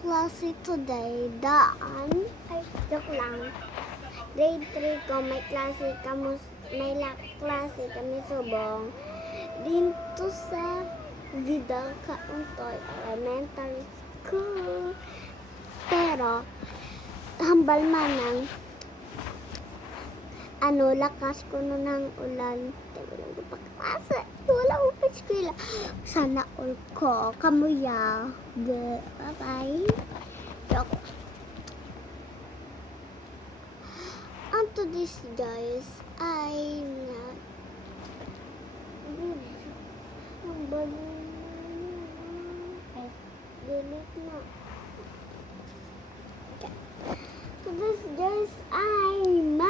klase today. Daan. Ay, joke lang. Grade 3 ko, may klase kami subong. Dito sa Vidal Kauntoy Elementary School. Pero, hambal manang, lakas ko nun ng ulan. Tayo lang ko pagkasa. Wala ko pa eskwela. Sana all ko. Kamuya. Bye-bye. Joke. Onto this, guys, I'm not good. Ang balon. Delete na. Okay. To this, guys, I'm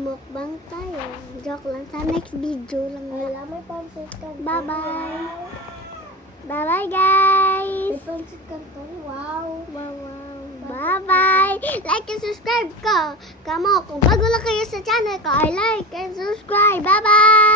magmumukbang tayo. Joke lang. Sa next video lang na. Wala, may pansit ka. Bye-bye. Bye-bye, guys. May pansit ka. Wow. Bye-bye. Like and subscribe ko. Kamo, kung bago lang kayo sa channel ko, I like and subscribe. Bye-bye.